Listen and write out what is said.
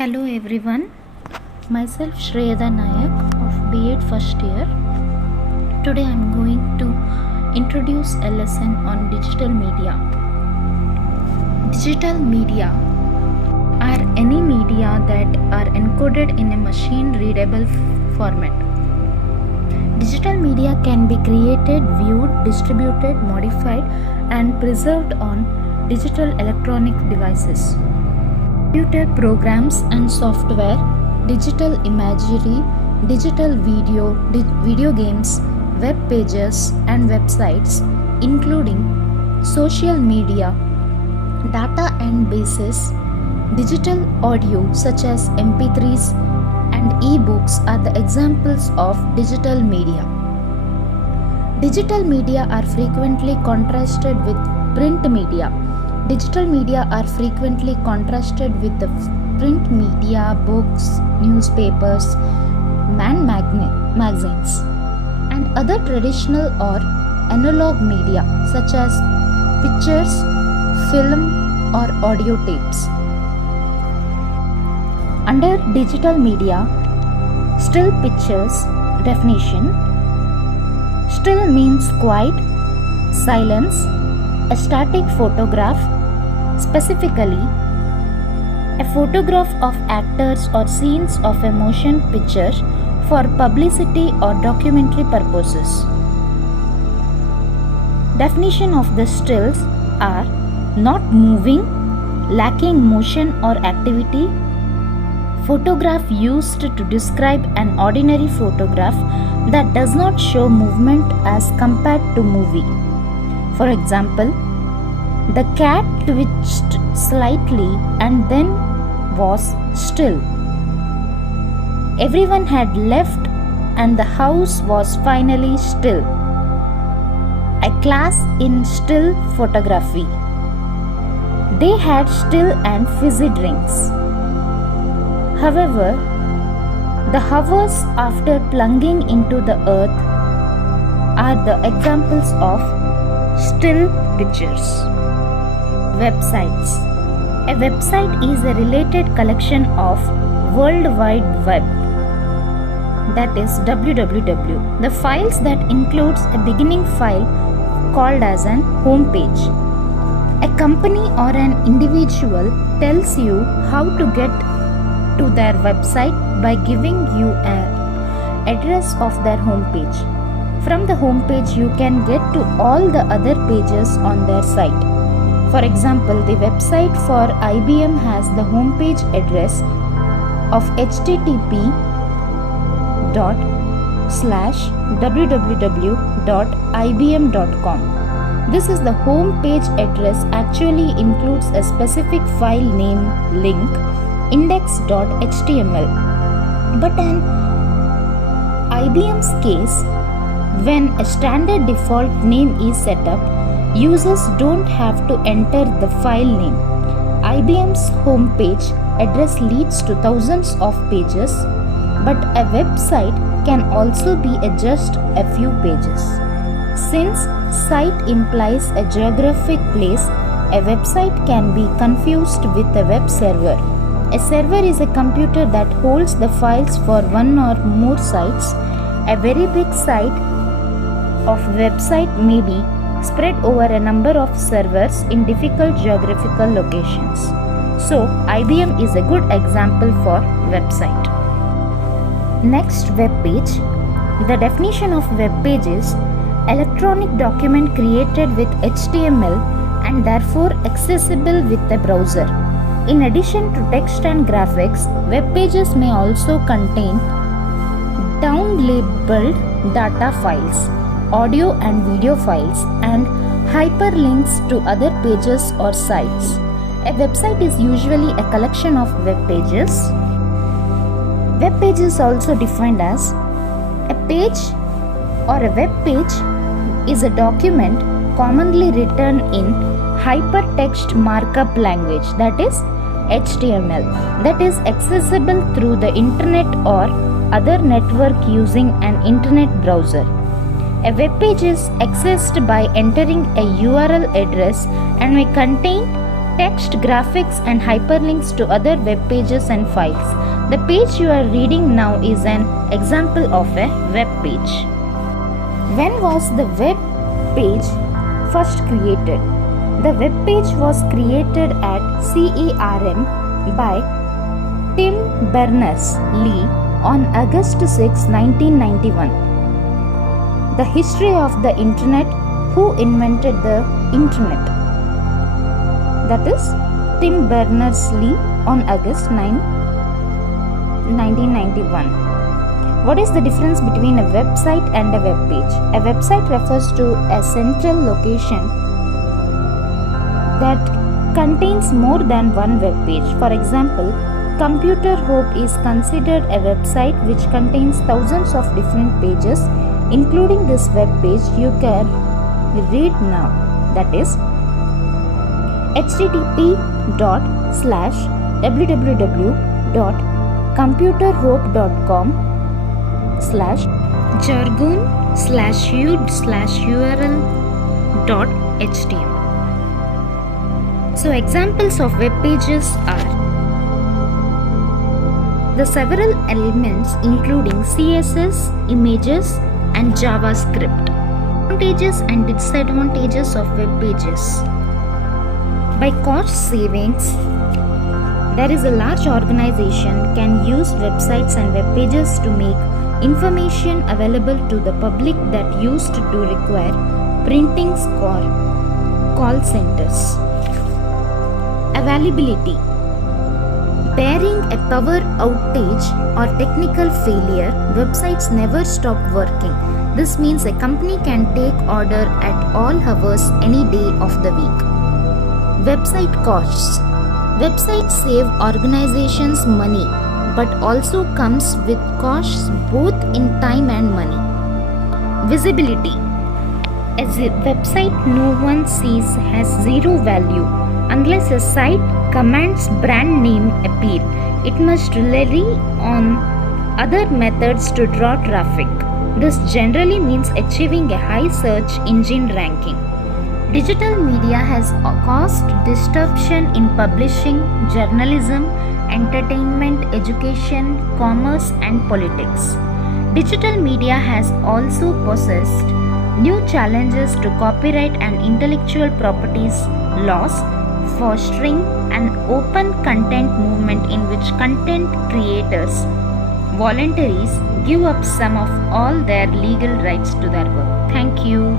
Hello everyone, myself Shreyada Nayak of B.Ed first year. Today I am going to introduce a lesson on digital media. Digital media are any media that are encoded in a machine readable format. Digital media can be created, viewed, distributed, modified and preserved on digital electronic devices. Computer programs and software, digital imagery, digital video games, web pages and websites, including social media, data and bases, digital audio such as MP3s and e-books are the examples of digital media. Digital media are frequently contrasted with print media. Digital media are frequently contrasted with the print media, books, newspapers, and magazines, and other traditional or analog media such as pictures, film, or audio tapes. Under digital media, still pictures definition. Still means quiet, silence, a static photograph. Specifically, a photograph of actors or scenes of a motion picture for publicity or documentary purposes. Definition of the stills are not moving, lacking motion or activity. Photograph used to describe an ordinary photograph that does not show movement as compared to movie. For example, the cat twitched slightly and then was still. Everyone had left and the house was finally still. A class in still photography. They had still and fizzy drinks. However, the hours after plunging into the earth are the examples of still pictures. Websites. A website is a related collection of World Wide Web, that is www. The files that includes a beginning file called as an home page. A company or an individual tells you how to get to their website by giving you an address of their home page. From the home page you can get to all the other pages on their site. For example, the website for IBM has the homepage address of http://www.ibm.com. This is the home page address actually includes a specific file name link index.html. But in IBM's case, when a standard default name is set up, users don't have to enter the file name. IBM's home page address leads to thousands of pages, but a website can also be just a few pages. Since site implies a geographic place, a website can be confused with a web server. A server is a computer that holds the files for one or more sites. A very big site of website may be spread over a number of servers in difficult geographical locations. So, IBM is a good example for website. Next, web page. The definition of web page is electronic document created with HTML and therefore accessible with a browser. In addition to text and graphics, web pages may also contain down-labeled data files, audio and video files, and hyperlinks to other pages or sites. A website is usually a collection of web pages. Web page is also defined as a page or a web page is a document commonly written in hypertext markup language, that is HTML, that is accessible through the internet or other network using an internet browser. A web page is accessed by entering a URL address and may contain text, graphics, and hyperlinks to other web pages and files. The page you are reading now is an example of a web page. When was the web page first created? The web page was created at CERN by Tim Berners-Lee on August 6, 1991. The history of the Internet. Who invented the Internet? That is Tim Berners-Lee on August 9, 1991. What is the difference between a website and a web page? A website refers to a central location that contains more than one web page. For example, Computer Hope is considered a website which contains thousands of different pages, including this web page you can read now. That is http://www.computerhope.com/jargon/ud/url.html. So examples of web pages are the several elements including CSS, images, and JavaScript. Advantages and disadvantages of web pages. By cost savings, there is a large organization can use websites and web pages to make information available to the public that used to require printing or call centers. Availability. Barring a power outage or technical failure, websites never stop working. This means a company can take order at all hours any day of the week. Website costs. Websites save organizations money but also comes with costs both in time and money. Visibility. A website no one sees has zero value unless a site commands brand name appeal. It must rely on other methods to draw traffic. This generally means achieving a high search engine ranking. Digital media has caused disruption in publishing, journalism, entertainment, education, commerce, and politics. Digital media has also possessed new challenges to copyright and intellectual properties laws, fostering an open content movement in which content creators voluntaries give up some of all their legal rights to their work. Thank you.